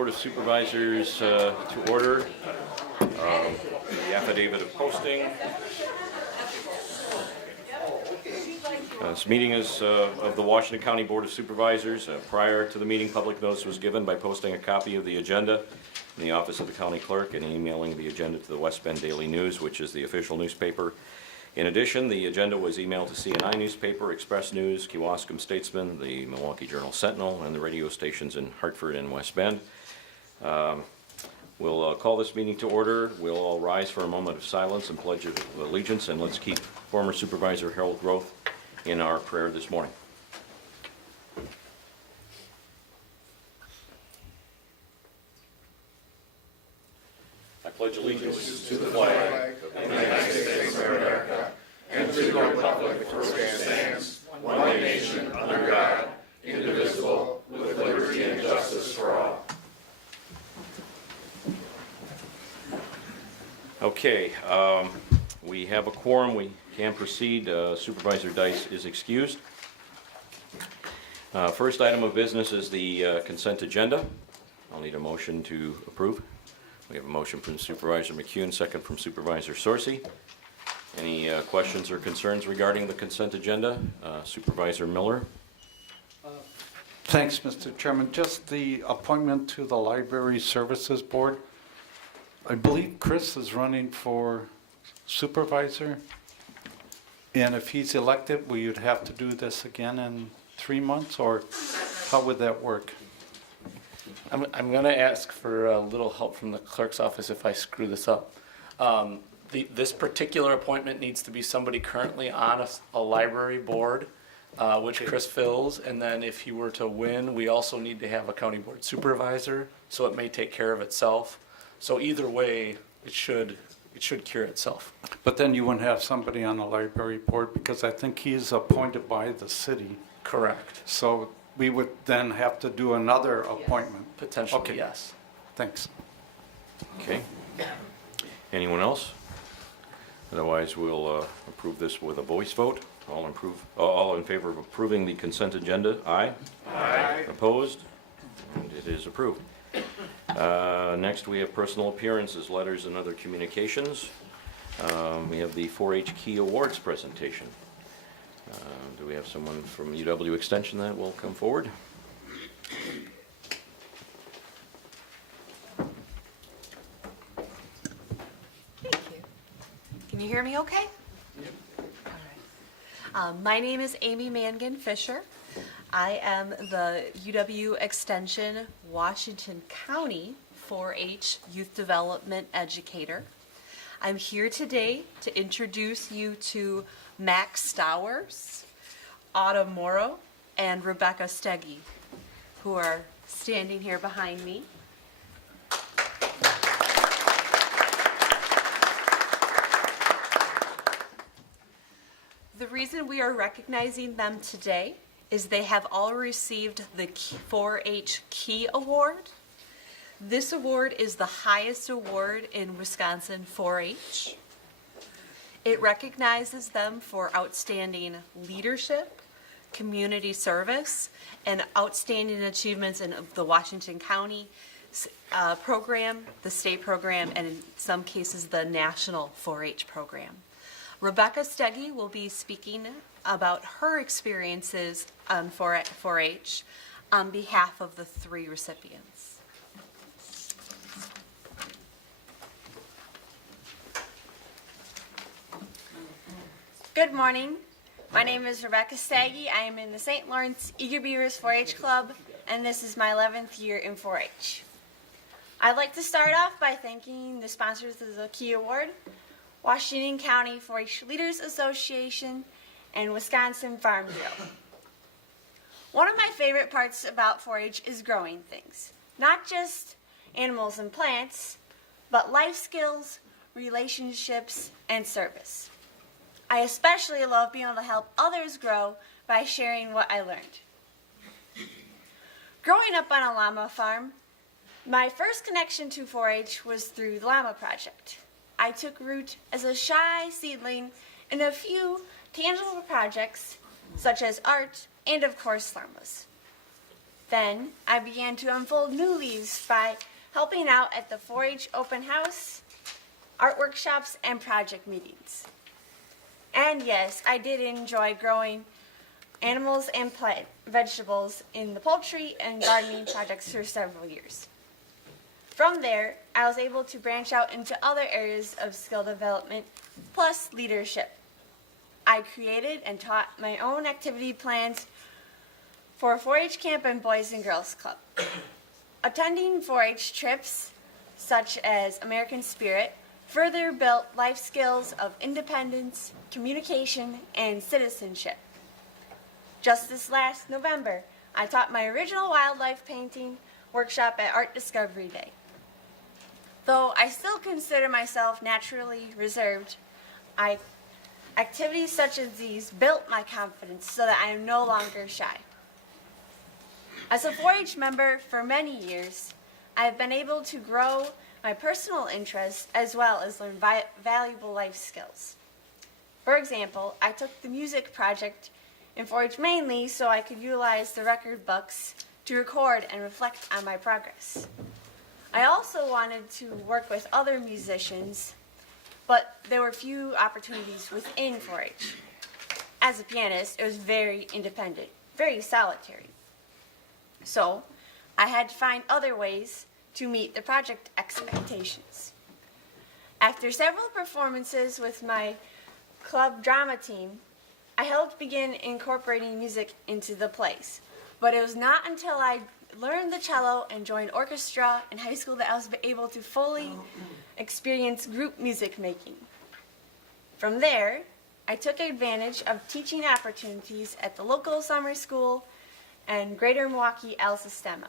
Board of Supervisors to order. The affidavit of posting. This meeting is of the Washington County Board of Supervisors. Prior to the meeting, public notice was given by posting a copy of the agenda in the office of the county clerk and emailing the agenda to the West Bend Daily News, which is the official newspaper. In addition, the agenda was emailed to CNI Newspaper, Express News, Kewaskum Statesman, the Milwaukee Journal Sentinel, and the radio stations in Hartford and West Bend. We'll call this meeting to order. We'll all rise for a moment of silence and pledge of allegiance, and let's keep former Supervisor Harold Groth in our prayer this morning. I pledge allegiance to the flag of the United States of America and to the republic for which it stands, one nation, under God, indivisible, with liberty and justice for all. Okay, we have a quorum. We can proceed. Supervisor Dice is excused. First item of business is the consent agenda. I'll need a motion to approve. We have a motion from Supervisor McCune, second from Supervisor Sorcy. Any questions or concerns regarding the consent agenda? Supervisor Miller. Thanks, Mr. Chairman. Just the appointment to the Library Services Board. I believe Chris is running for supervisor. And if he's elected, we would have to do this again in 3 months, or how would that work? I'm going to ask for a little help from the clerk's office if I screw this up. This particular appointment needs to be somebody currently on a library board, which Chris fills, and then if he were to win, we also need to have a county board supervisor, so it may take care of itself. So either way, it should cure itself. But then you wouldn't have somebody on the library board because I think he's appointed by the city. Correct. So we would then have to do another appointment. Potentially, Okay. yes. Thanks. Okay. Anyone else? Otherwise, we'll approve this with a voice vote. All in favor of approving the consent agenda? Aye. Aye. Opposed? And it is approved. Next, we have personal appearances, letters, and other communications. We have the 4-H Key Awards presentation. Do we have someone from UW Extension that will come forward? Thank you. Can you hear me okay? Yep. All right. My name is Amy Mangan Fisher. I am the UW Extension Washington County 4-H Youth Development Educator. I'm here today to introduce you to Max Stowers, Autumn Morrow, and Rebecca Steggy, who are standing here behind me. The reason we are recognizing them today is they have all received the 4-H Key Award. This award is the highest award in Wisconsin 4-H. It recognizes them for outstanding leadership, community service, and outstanding achievements in the Washington County program, the state program, and in some cases the national 4-H program. Rebecca Steggy will be speaking about her experiences on 4-H on behalf of the 3 recipients. Good morning. My name is Rebecca Steggy. I am in the St. Lawrence Eager Beavers 4-H Club, and this is my 11th year in 4-H. I'd like to start off by thanking the sponsors of the Key Award, Washington County 4-H Leaders Association, and Wisconsin Farm Bureau. One of my favorite parts about 4-H is growing things. Not just animals and plants, but life skills, relationships, and service. I especially love being able to help others grow by sharing what I learned. Growing up on a llama farm, my first connection to 4-H was through the Llama Project. I took root as a shy seedling in a few tangible projects such as art and of course llamas. Then I began to unfold new leaves by helping out at the 4-H open house, art workshops, and project meetings. And yes, I did enjoy growing animals and plant vegetables in the poultry and gardening projects for several years. From there, I was able to branch out into other areas of skill development, plus leadership. I created and taught my own activity plans for 4-H camp and Boys and Girls Club. Attending 4-H trips, such as American Spirit, further built life skills of independence, communication, and citizenship. Just this last November, I taught my original wildlife painting workshop at Art Discovery Day. Though I still consider myself naturally reserved, activities such as these built my confidence so that I am no longer shy. As a 4-H member for many years, I have been able to grow my personal interests as well as learn valuable life skills. For example, I took the music project in 4-H mainly so I could utilize the record books to record and reflect on my progress. I also wanted to work with other musicians, but there were few opportunities within 4-H. As a pianist, it was very independent, very solitary. So, I had to find other ways to meet the project expectations. After several performances with my club drama team, I helped begin incorporating music into the plays. But it was not until I learned the cello and joined orchestra in high school that I was able to fully experience group music making. From there, I took advantage of teaching opportunities at the local summer school and Greater Milwaukee El Sistema.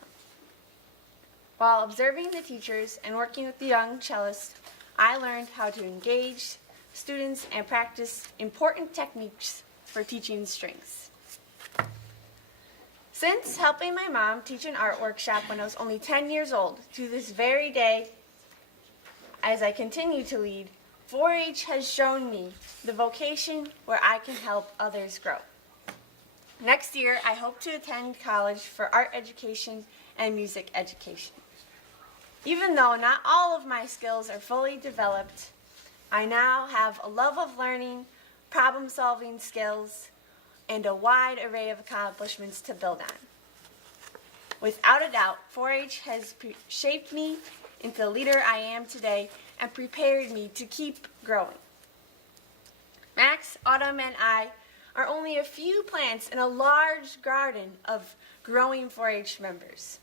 While observing the teachers and working with the young cellists, I learned how to engage students and practice important techniques for teaching strings. Since helping my mom teach an art workshop when I was only 10 years old, to this very day, as I continue to lead, 4-H has shown me the vocation where I can help others grow. Next year, I hope to attend college for art education and music education. Even though not all of my skills are fully developed, I now have a love of learning, problem-solving skills, and a wide array of accomplishments to build on. Without a doubt, 4-H has shaped me into the leader I am today and prepared me to keep growing. Max, Autumn, and I are only a few plants in a large garden of growing 4-H members.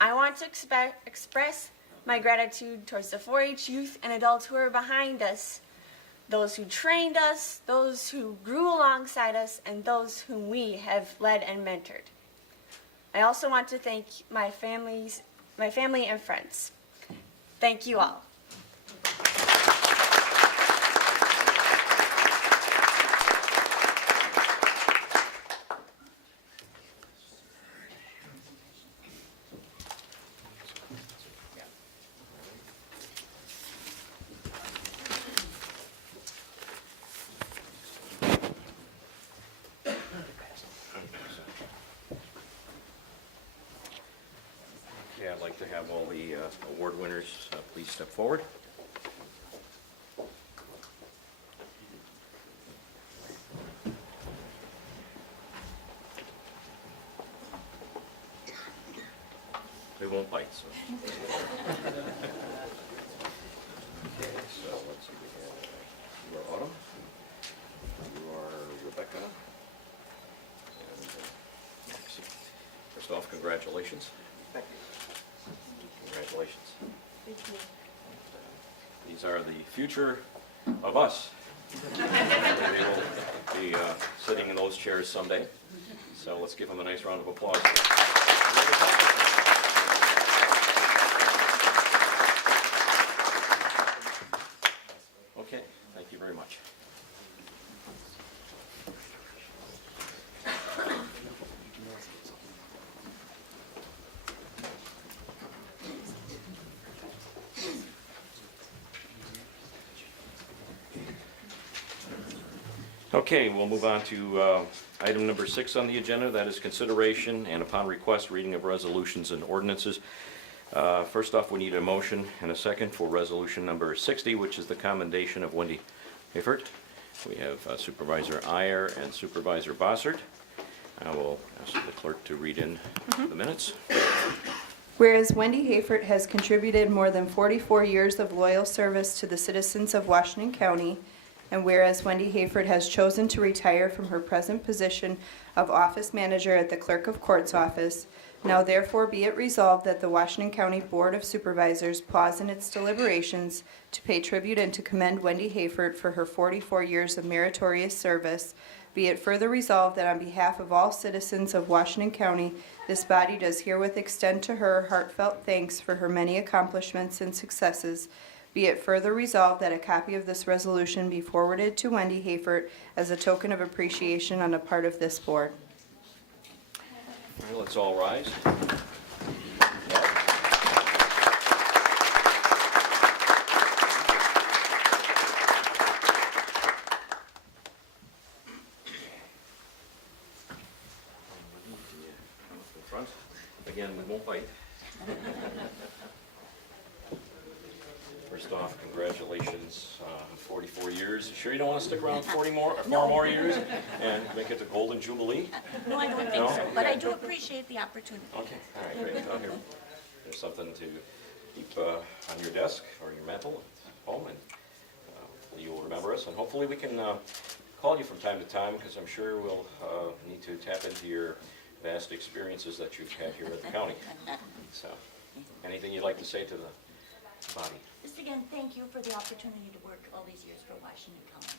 I want to express my gratitude towards the 4-H youth and adults who are behind us, those who trained us, those who grew alongside us, and those whom we have led and mentored. I also want to thank my family and friends. Thank you all. Okay, I'd like to have all the award winners please step forward. They won't bite, so. Okay, so let's see, we have, you are Autumn, you are Rebecca, and Maxie. First off, congratulations. Thank you. Congratulations. Thank you. These are the future of us. They will be sitting in those chairs someday. So let's give them a nice round of applause. Okay, thank you very much. Okay, we'll move on to item number 6 on the agenda. That is consideration and upon request, reading of resolutions and ordinances. First off, we need a motion and a second for resolution number 60, which is the commendation of Wendy Hayford. We have Supervisor Iyer and Supervisor Bossert. I will ask the clerk to read in the minutes. Whereas Wendy Hayford has contributed more than 44 years of loyal service to the citizens of Washington County, and whereas Wendy Hayford has chosen to retire from her present position of office manager at the Clerk of Court's office, now therefore be it resolved that the Washington County Board of Supervisors pause in its deliberations to pay tribute and to commend Wendy Hayford for her 44 years of meritorious service. Be it further resolved that on behalf of all citizens of Washington County, this body does herewith extend to her heartfelt thanks for her many accomplishments and successes. Be it further resolved that a copy of this resolution be forwarded to Wendy Hayford as a token of appreciation on the part of this board. All right, let's all rise. In front. Again, we won't bite. First off, congratulations on 44 years. You sure you don't want to stick around 4 more years and make it the Golden Jubilee? No, I don't think No? so, but I do appreciate the opportunity. Okay, all right, great. Well, here, there's something to keep on your desk or your mantle at home, and hopefully you'll remember us, and hopefully we can call you from time to time, because I'm sure we'll need to tap into your vast experiences that you've had here at the county. So, anything you'd like to say to the body? Just again, thank you for the opportunity to work all these years for Washington County.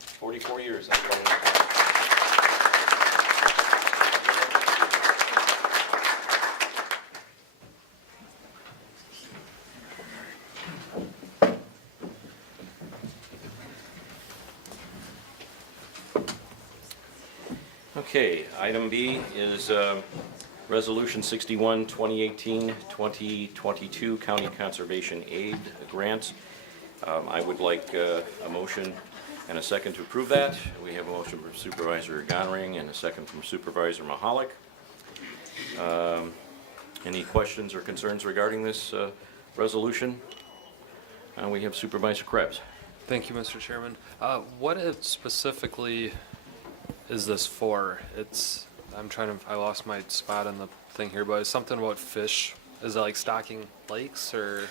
44 years. That's quite a long time. Okay, item B is Resolution 61, 2018-2022 County Conservation Aid Grants. I would like a motion and a second to approve that. We have a motion from Supervisor Gonring and a second from Supervisor Mahalik. Any questions or concerns regarding this resolution? We have Supervisor Krebs. Thank you, Mr. Chairman. What specifically is this for? I lost my spot on the thing here, but it's something about fish. Is it like stocking lakes or?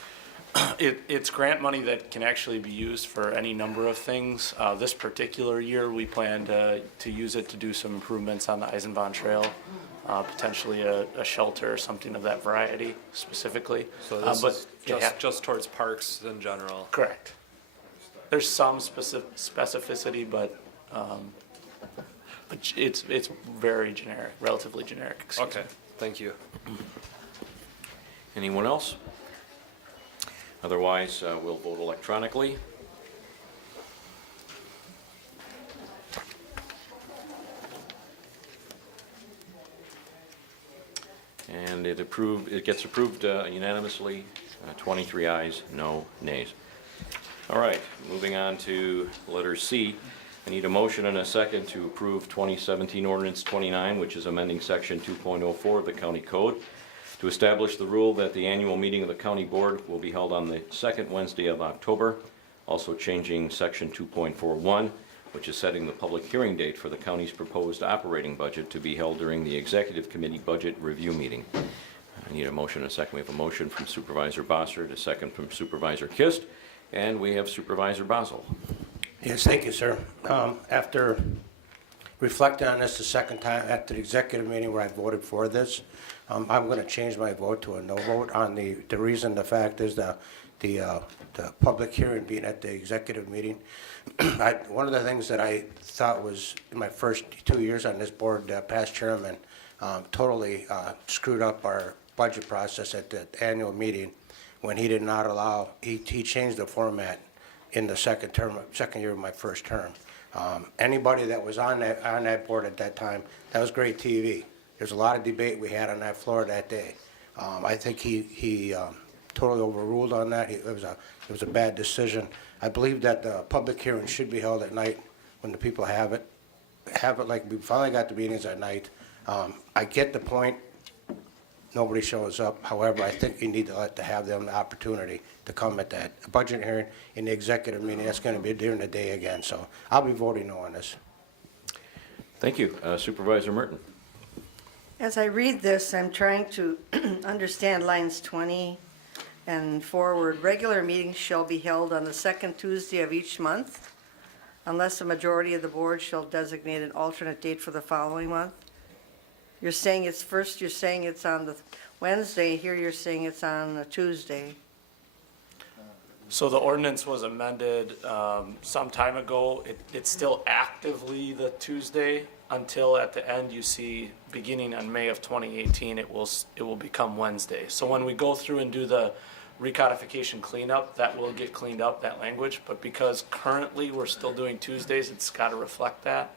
It's grant money that can actually be used for any number of things. This particular year, we plan to use it to do some improvements on the Eisenbahn Trail, potentially a shelter or something of that variety specifically. So this But is it just towards parks in general? correct. There's some specificity, but it's very generic, relatively generic. excuse Okay, me. thank you. Anyone else? Otherwise, we'll vote electronically. And it gets approved unanimously, 23 ayes, no nays. All right, moving on to letter C. I need a motion and a second to approve 2017 Ordinance 29, which is amending Section 2.04 of the County Code to establish the rule that the annual meeting of the County Board will be held on the second Wednesday of October, also changing Section 2.41, which is setting the public hearing date for the county's proposed operating budget to be held during the Executive Committee Budget Review Meeting. I need a motion and a second. We have a motion from Supervisor Bossert, a second from Supervisor Kist, and we have Supervisor Basel. Yes, thank you, sir. After reflecting on this the second time at the executive meeting where I voted for this, I'm going to change my vote to a no vote on the reason. The fact is the public hearing being at the executive meeting. One of the things that I thought was in my first 2 years on this board, past chairman totally screwed up our budget process at the annual meeting when he did not allow, he changed the format in the second year of my first term. Anybody that was on that board at that time, that was great TV. There's a lot of debate we had on that floor that day. I think he totally overruled on that. It was a bad decision. I believe that the public hearing should be held at night when the people have it like, we finally got the meetings at night. I get the point, nobody shows up. However, I think you need to have them the opportunity to come at that budget hearing in the executive meeting. That's gonna be during the day again, so I'll be voting no on this. Thank you. Supervisor Merton. As I read this, I'm trying to understand lines 20 and forward. Regular meetings shall be held on the second Tuesday of each month, unless a majority of the board shall designate an alternate date for the following month. You're saying it's first, you're saying it's on the Wednesday, here you're saying it's on a Tuesday. So the ordinance was amended some time ago. It's still actively the Tuesday until at the end you see, beginning on May of 2018, it will become Wednesday. So when we go through and do the recodification cleanup, that will get cleaned up, that language. But because currently we're still doing Tuesdays, it's got to reflect that.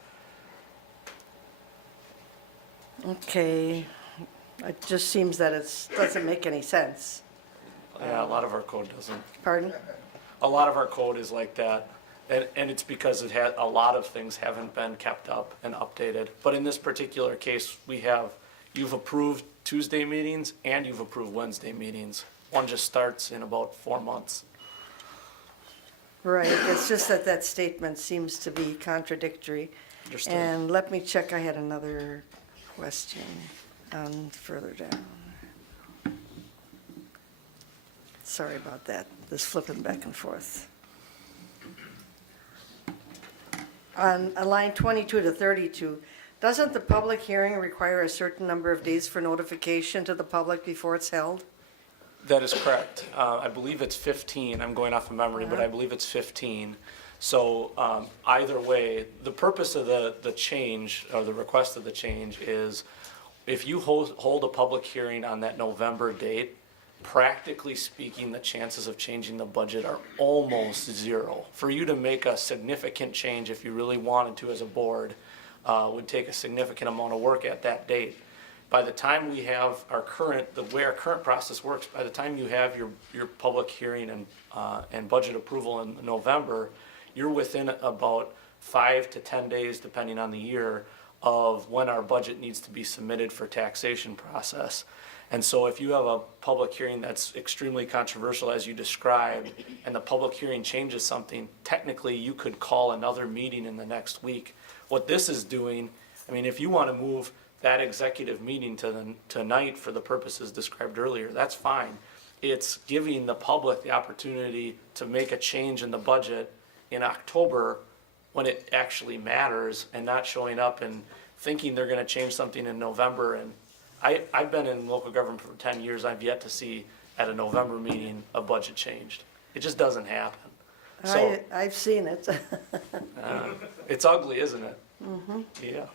Okay, it just seems that it doesn't make any sense. Yeah, a lot of our code doesn't. Pardon? A lot of our code is like that. And it's because it had, a lot of things haven't been kept up and updated. But in this particular case, you've approved Tuesday meetings and you've approved Wednesday meetings. One just starts in about 4 months. Right, it's just that that statement seems to be contradictory. Understood. And let me check, I had another question further down. Sorry about that, this flipping back and forth. On line 22 to 32, doesn't the public hearing require a certain number of days for notification to the public before it's held? That is correct. I believe it's 15. I'm going off of memory, but I believe it's 15. So either way, the purpose of the change, or the request of the change, is if you hold a public hearing on that November date, practically speaking, the chances of changing the budget are almost zero. For you to make a significant change, if you really wanted to as a board, would take a significant amount of work at that date. By the time we have the way our current process works, by the time you have your public hearing and budget approval in November, you're within about 5 to 10 days, depending on the year, of when our budget needs to be submitted for taxation process. And so if you have a public hearing that's extremely controversial, as you described, and the public hearing changes something, technically you could call another meeting in the next week. What this is doing, I mean, if you want to move that executive meeting to tonight for the purposes described earlier, that's fine. It's giving the public the opportunity to make a change in the budget in October when it actually matters, and not showing up and thinking they're going to change something in November. And I've been in local government for 10 years. I've yet to see at a November meeting a budget changed. It just doesn't happen. So I've seen it. it's ugly, isn't it? Mm-hmm. Yeah.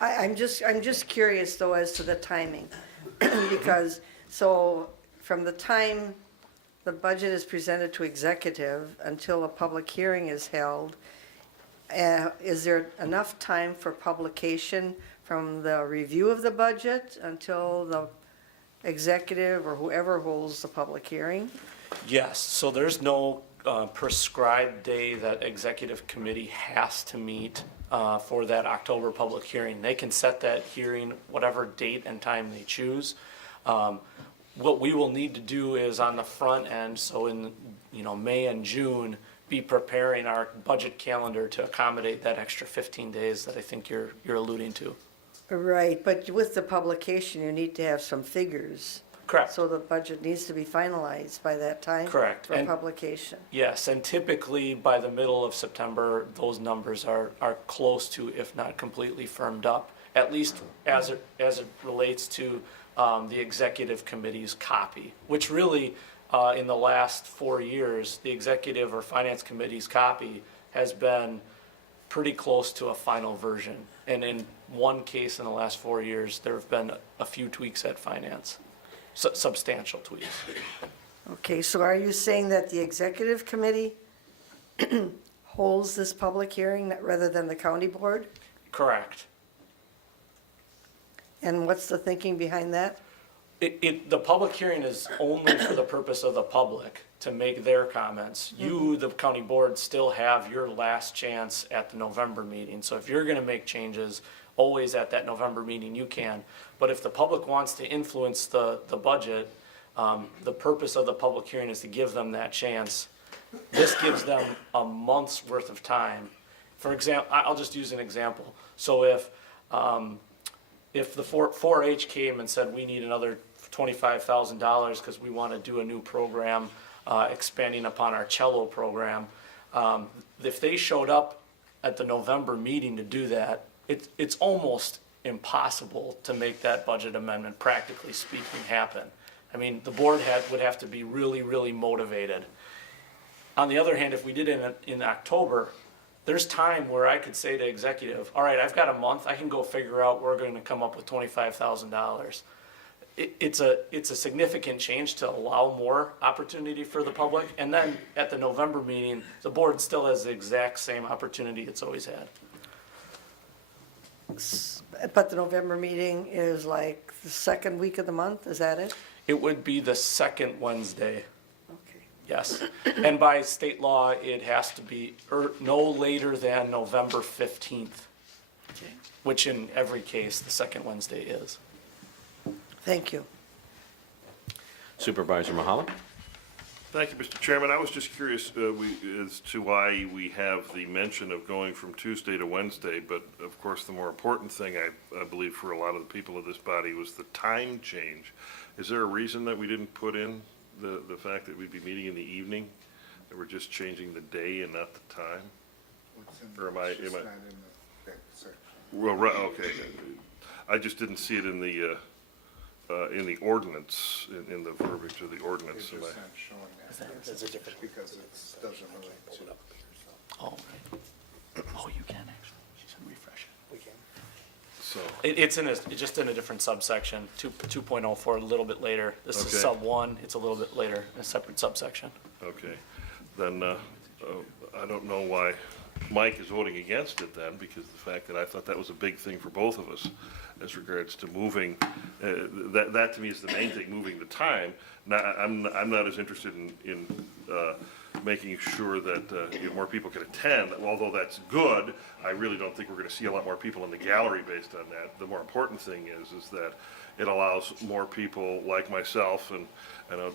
I'm just curious though as to the timing, because, so from the time the budget is presented to executive until a public hearing is held, is there enough time for publication from the review of the budget until the executive or whoever holds the public hearing? Yes, so there's no prescribed day that executive committee has to meet for that October public hearing. They can set that hearing whatever date and time they choose. What we will need to do is on the front end, so in May and June, be preparing our budget calendar to accommodate that extra 15 days that I think you're alluding to. Right, but with the publication, you need to have some figures. Correct. So the budget needs to be finalized by that time? Correct. For And- publication. Yes, and typically by the middle of September, those numbers are close to, if not completely firmed up, at least as it relates to the executive committee's copy, which really, in the last 4 years, the executive or finance committee's copy has been pretty close to a final version. And in one case in the last 4 years, there have been a few tweaks at finance, substantial tweaks. Okay, so are you saying that the executive committee holds this public hearing rather than the county board? Correct. And what's the thinking behind that? The public hearing is only for the purpose of the public to make their comments. You, the county board, still have your last chance at the November meeting. So if you're gonna make changes, always at that November meeting, you can. But if the public wants to influence the budget, the purpose of the public hearing is to give them that chance. This gives them a month's worth of time. For example, I'll just use an example. So if the 4-H came and said, we need another $25,000 because we want to do a new program, expanding upon our cello program, if they showed up at the November meeting to do that, it's almost impossible to make that budget amendment, practically speaking, happen. I mean, the board would have to be really, really motivated. On the other hand, if we did it in October, there's time where I could say to executive, all right, I've got a month, I can go figure out we're going to come up with $25,000. It's a significant change to allow more opportunity for the public. And then at the November meeting, the board still has the exact same opportunity it's always had. But the November meeting is like the second week of the month, is that it? It would be the second Wednesday, Okay. yes. And by state law, it has to be no later than November 15th, Okay. which in every case, the second Wednesday is. Thank you. Supervisor Mahala? Thank you, Mr. Chairman. I was just curious as to why we have the mention of going from Tuesday to Wednesday, but of course, the more important thing, I believe, for a lot of the people of this body was the time change. Is there a reason that we didn't put in the fact that we'd be meeting in the evening? That we're just changing the day and not the time? Or am I? Well, right, okay. I just didn't see it in the ordinance, in the verbiage of the ordinance. Am I- Because it doesn't really. Oh, right. Oh, you can actually. She said refresh it. We can. So. It's just in a different subsection, 2.04, a little bit later. This is Okay. sub 1, it's a little bit later, in a separate subsection. Okay, then, I don't know why Mike is voting against it then, because the fact that I thought that was a big thing for both of us as regards to moving, that to me is the main thing, moving the time. Now, I'm not as interested in making sure that, more people can attend, although that's good. I really don't think we're gonna see a lot more people in the gallery based on that. The more important thing is that it allows more people like myself, and I know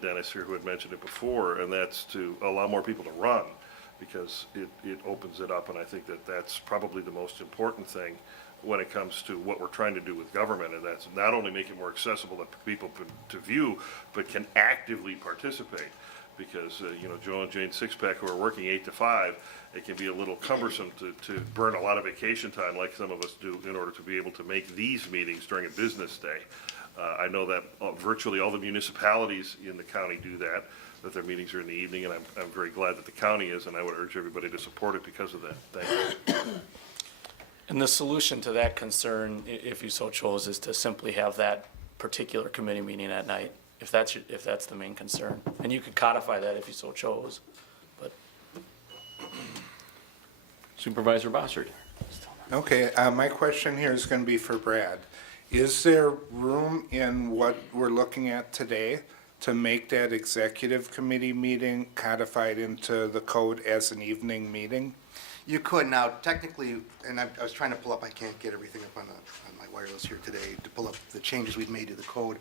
Dennis here who had mentioned it before, and that's to allow more people to run, because it opens it up, and I think that that's probably the most important thing when it comes to what we're trying to do with government, and that's not only make it more accessible to people to view, but can actively participate. Because, Joe and Jane Sixpack, who are working 8 to 5, it can be a little cumbersome to burn a lot of vacation time like some of us do in order to be able to make these meetings during a business day. I know that virtually all the municipalities in the county do that their meetings are in the evening, and I'm very glad that the county is, and I would urge everybody to support it because of that. Thank you. And the solution to that concern, if you so chose, is to simply have that particular committee meeting at night, if that's the main concern. And you could codify that if you so chose, but. Supervisor Bossert? Okay, my question here is going to be for Brad. Is there room in what we're looking at today to make that executive committee meeting codified into the code as an evening meeting? You could. Now, technically, and I was trying to pull up, I can't get everything up on my wireless here today to pull up the changes we've made to the code.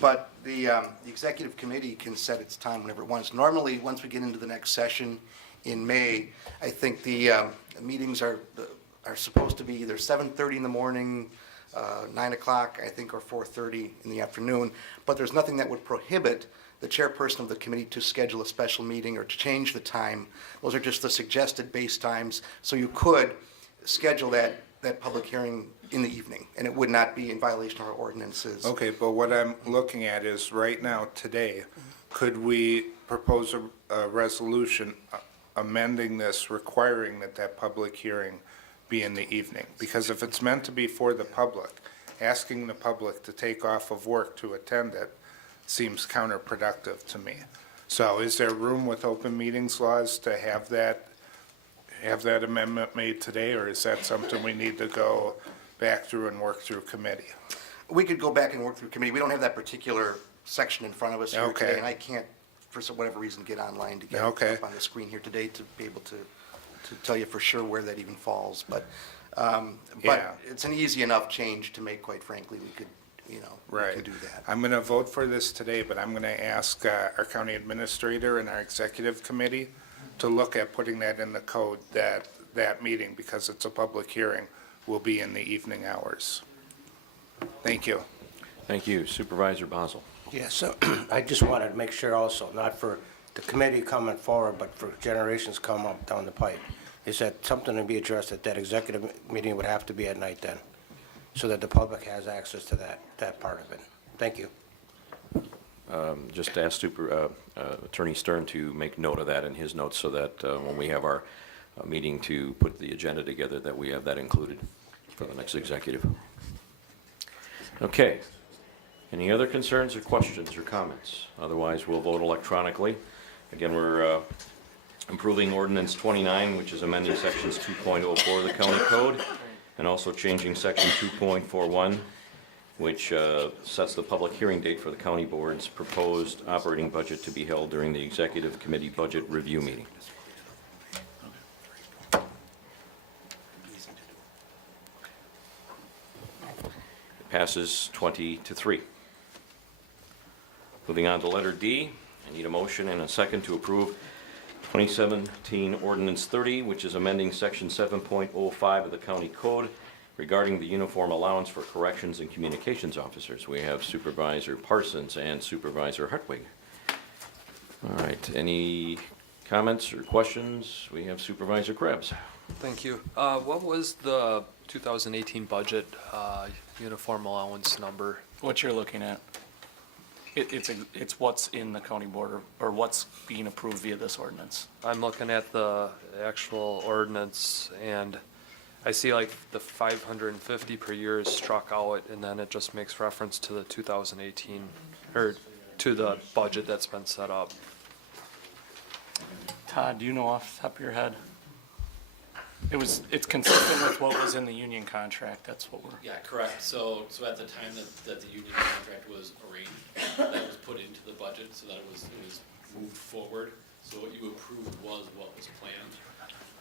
But the executive committee can set its time whenever it wants. Normally, once we get into the next session in May, I think the meetings are supposed to be either 7:30 in the morning, 9 o'clock, I think, or 4:30 in the afternoon. But there's nothing that would prohibit the chairperson of the committee to schedule a special meeting or to change the time. Those are just the suggested base times. So you could schedule that public hearing in the evening, and it would not be in violation of our ordinances. Okay, but what I'm looking at is right now, today, could we propose a resolution amending this, requiring that public hearing be in the evening? Because if it's meant to be for the public, asking the public to take off of work to attend it seems counterproductive to me. So is there room with open meetings laws to have that amendment made today, or is that something we need to go back through and work through committee? We could go back and work through committee. We don't have that particular section in front of us here Okay. today, and I can't, for whatever reason, get online to get it Okay. up on the screen here today to be able to tell you for sure where that even falls. But Yeah. it's an easy enough change to make, quite frankly. We could, we Right. could do that. I'm going to vote for this today, but I'm going to ask our county administrator and our executive committee to look at putting that in the code, that meeting, because it's a public hearing, will be in the evening hours. Thank you. Thank you. Supervisor Basel. Yeah, so I just wanted to make sure also, not for the committee coming forward, but for generations come up down the pipe, is that something to be addressed at that executive meeting would have to be at night then, so that the public has access to that part of it. Thank you. Just ask Attorney Stern to make note of that in his notes so that when we have our meeting to put the agenda together, that we have that included for the next executive. Okay. Any other concerns or questions or comments? Otherwise, we'll vote electronically. Again, we're improving Ordinance 29, which is amending Sections 2.04 of the County Code, and also changing Section 2.41, which sets the public hearing date for the County Board's proposed operating budget to be held during the Executive Committee Budget Review meeting. It passes 20-3. Moving on to letter D, I need a motion and a second to approve 2017 Ordinance 30, which is amending Section 7.05 of the County Code regarding the uniform allowance for corrections and communications officers. We have Supervisor Parsons and Supervisor Hartwig. All right, any comments or questions? We have Supervisor Krebs. Thank you. What was the 2018 budget uniform allowance number? What you're looking at. It's what's in the county border, or what's being approved via this ordinance. I'm looking at the actual ordinance, and I see like the 550 per year is struck out, and then it just makes reference to the 2018, or to the budget that's been set up. Todd, do you know off the top of your head? It's consistent with what was in the union contract, that's what we're. Yeah, correct. So at the time that the union contract was arranged, that was put into the budget so that it was moved forward. So what you approved was what was planned.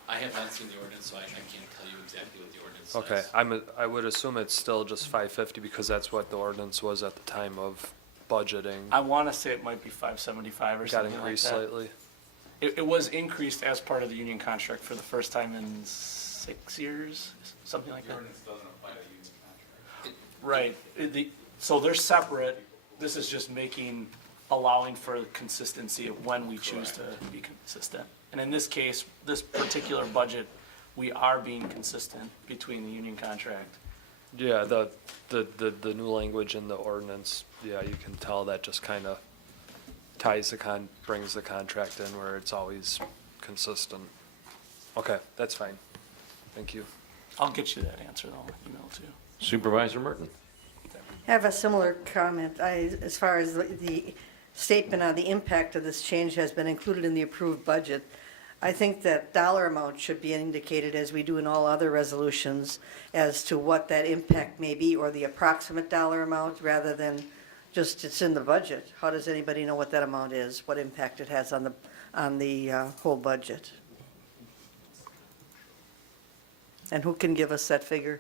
I have not seen the ordinance, so I can't tell you exactly what the ordinance says. Okay, I would assume it's still just 550 because that's what the ordinance was at the time of budgeting. I want to say it might be 575 or Got something like increased that. slightly. It was increased as part of the union contract for the first time in 6 years, something like that. Right, so they're separate, this is just allowing for consistency of when we choose to be consistent. And in this case, this particular budget, we are being consistent between the union contract. Yeah, the new language in the ordinance, yeah, you can tell that just kind of brings the contract in where it's always consistent. Okay, that's fine. Thank you. I'll get you that answer though, email too. Supervisor Merton. I have a similar comment. As far as the statement on the impact of this change has been included in the approved budget, I think that dollar amount should be indicated, as we do in all other resolutions, as to what that impact may be, or the approximate dollar amount, rather than just it's in the budget. How does anybody know what that amount is, what impact it has on the whole budget? And who can give us that figure?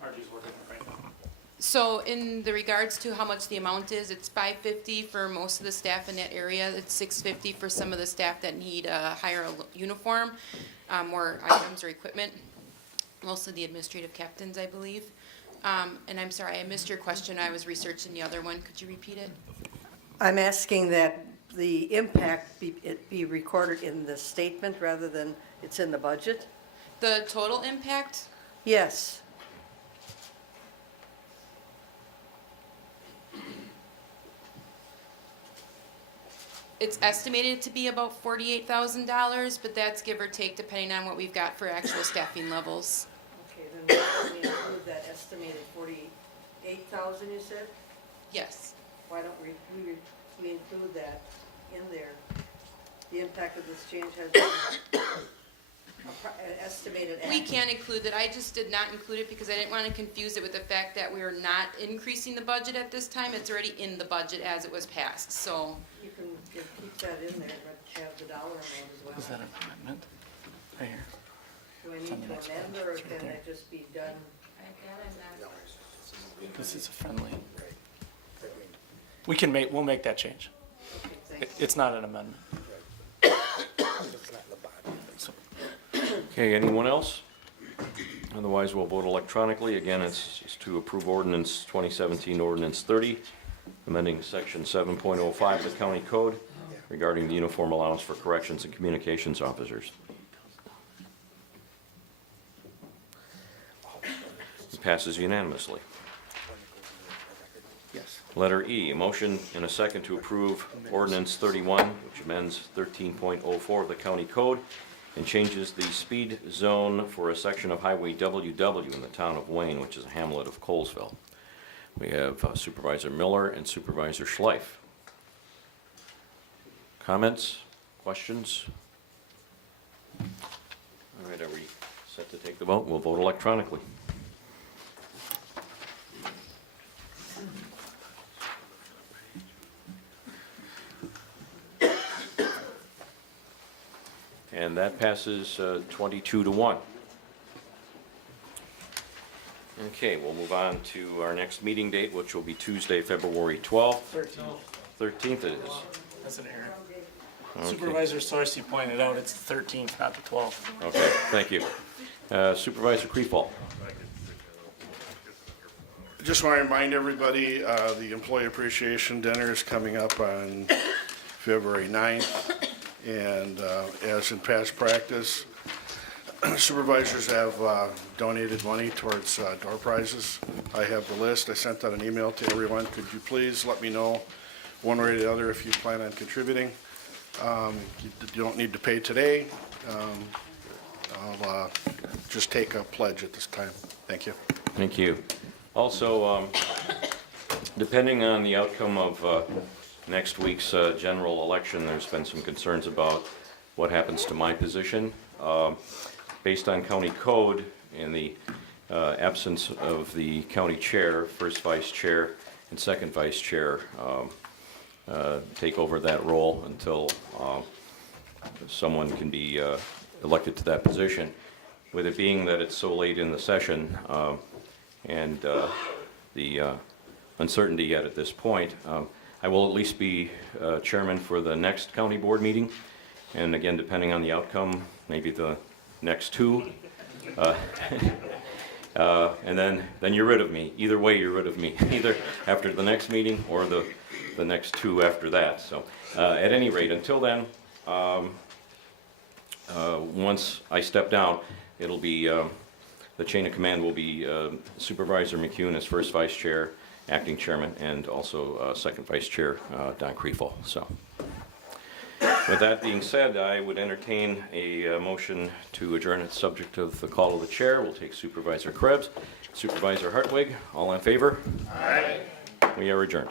Margie's working it right now. So in the regards to how much the amount is, it's $550 for most of the staff in that area. It's $650 for some of the staff that need a higher uniform, more items or equipment. Mostly the administrative captains, I believe. And I'm sorry, I missed your question. I was researching the other one. Could you repeat it? I'm asking that the impact be recorded in the statement rather than it's in the budget? The total impact? Yes. It's estimated to be about $48,000, but that's give or take depending on what we've got for actual staffing levels. Okay, then why don't we include that estimated 48,000 you said? Yes. Why don't we include that in there? The impact of this change has been An estimated We act. can include that. I just did not include it because I didn't want to confuse it with the fact that we are not increasing the budget at this time. It's already in the budget as it was passed, so. You can keep that in there, but have the dollar amount as well. Is that an amendment? Right here. Do I need to amend, or can it just be done? This is a friendly. We'll make that change. It's not an amendment. Okay, anyone else? Otherwise, we'll vote electronically. Again, it's to approve ordinance 2017 ordinance 30, amending section 7.05 of the county code regarding the uniform allowance for corrections and communications officers. It passes unanimously. Yes. Letter E, a motion and a second to approve ordinance 31, which amends 13.04 of the county code and changes the speed zone for a section of Highway WW in the town of Wayne, which is a hamlet of Colesville. We have Supervisor Miller and Supervisor Schleif. Comments? Questions? All right, are we set to take the vote? We'll vote electronically. And that passes 22-1. Okay, we'll move on to our next meeting date, which will be Tuesday, February 12th. 13th it is. That's an error. Okay. Supervisor Sorcy pointed out it's the 13th, not the 12th. Okay, thank you. Supervisor Creefall. Just want to remind everybody, the Employee Appreciation Dinner is coming up on February 9th. And as in past practice, supervisors have donated money towards door prizes. I have the list. I sent out an email to everyone. Could you please let me know one way or the other if you plan on contributing? You don't need to pay today. I'll just take a pledge at this time. Thank you. Thank you. Also, depending on the outcome of next week's general election, there's been some concerns about what happens to my position. Based on county code, in the absence of the county chair, first vice chair and second vice chair take over that role until someone can be elected to that position. With it being that it's so late in the session and the uncertainty yet at this point, I will at least be chairman for the next county board meeting. And again, depending on the outcome, maybe the next two. And then you're rid of me. Either way, you're rid of me. Either after the next meeting or the next two after that. So at any rate, until then, once I step down, it'll be, the chain of command will be Supervisor McCune as first vice chair, acting chairman, and also second vice chair, Don Creefall. So with that being said, I would entertain a motion to adjourn at subject of the call of the chair. We'll take Supervisor Krebs, Supervisor Hartwig. All in favor? Aye. We are adjourned.